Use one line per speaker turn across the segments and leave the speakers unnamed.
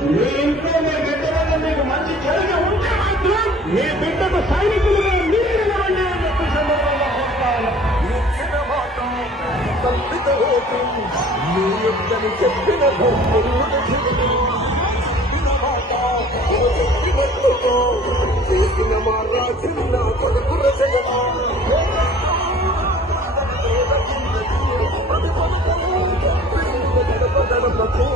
మీ ఇంట్లో మీరు బిడ్డ వల్ల మీకు మంచి జరిగి ఉంటే మాత్రం మీ బిడ్డకు సైనికులుగా మీరు అని చెప్పి సందర్భంగా
చెప్పిన చేసిన మా రాజున్న కొడుకు రచయమా గడప గడపకు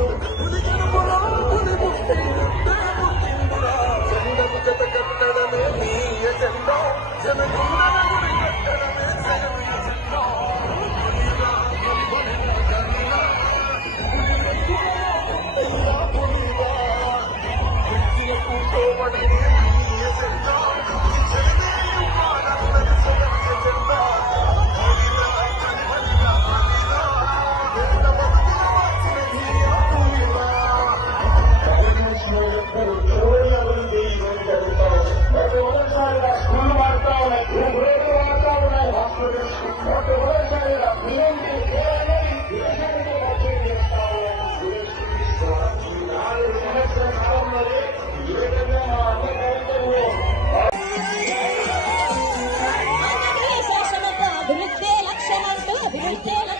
¡Gracias!